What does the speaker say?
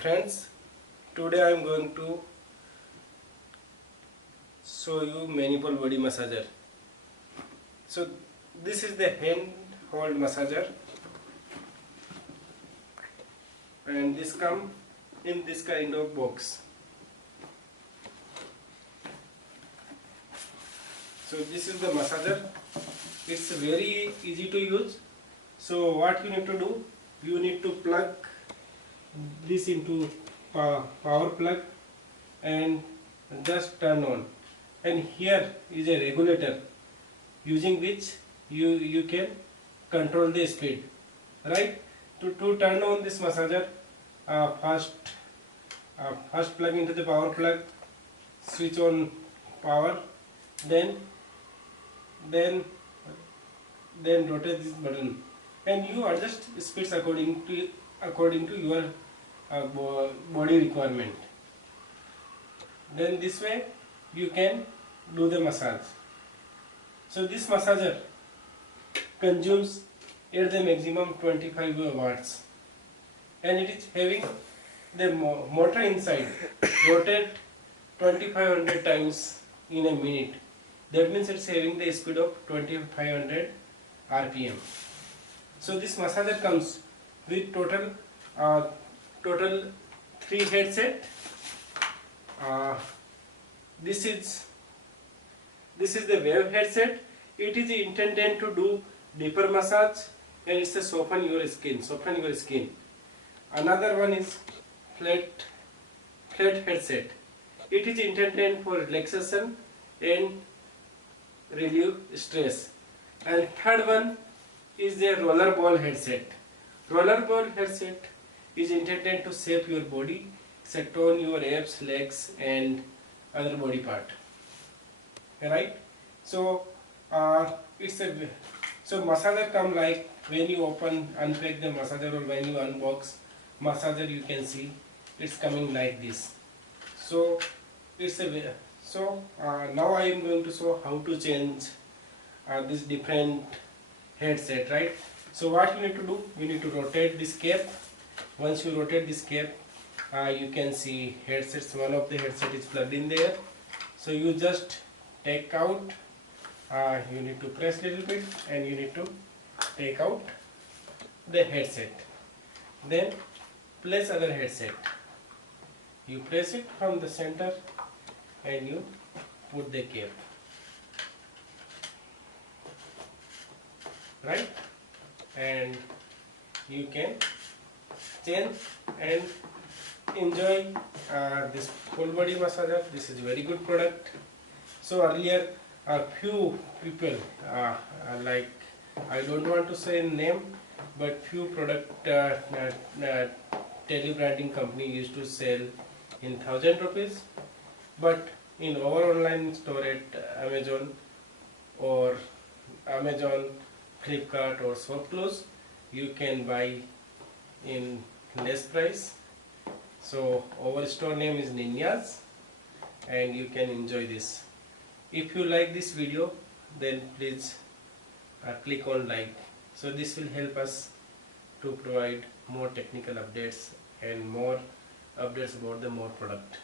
Friends, today I am going to show you Manipol body massager. So this is the hand hold massager, and this come in this kind of box. So this is the massager. It's very easy to use. So what you need to do, you need to plug this into power plug and just turn on, and here is a regulator using which you can control the speed, right? To turn on this massager, first plug into the power plug, switch on power, then rotate this button, and you adjust speeds according to your body requirement. Then this way you can do the massage. So this massager consumes at the maximum 25 watts, and it is having the motor inside rotate 2500 times in a minute. That means it's having the speed of 2500 RPM. So this massager comes with total 3 headset. This is the wave headset. It is intended to do deeper massage, and it's a soften your skin. Another one is flat headset. It is intended for relaxation and relieve stress. And third one is the roller ball headset. Roller ball headset is intended to shape your body, set on your abs, legs and other body part, right? So massager come like when you unpack the massager, or when you unbox massager, you can see it's coming like this. So now I am going to show how to change this different headset, right? So what you need to do, you need to rotate this cap. Once you rotate this cap, you can see headsets. One of the headset is plugged in there. So you just take out, you need to press little bit, and you need to take out the headset. Then place other headset. You press it from the center and you put the cap, right? And you can change and enjoy this full body massager. This is a very good product. So earlier a few people like, I don't want to say name, but few product tele-branding company used to sell in 1000 rupees, but in our online store at Amazon, Flipkart or Shopclose, you can buy in less price. So our store name is Ninjas, and you can enjoy this. If you like this video, then please click on like. So this will help us to provide more technical updates and more updates about the more product.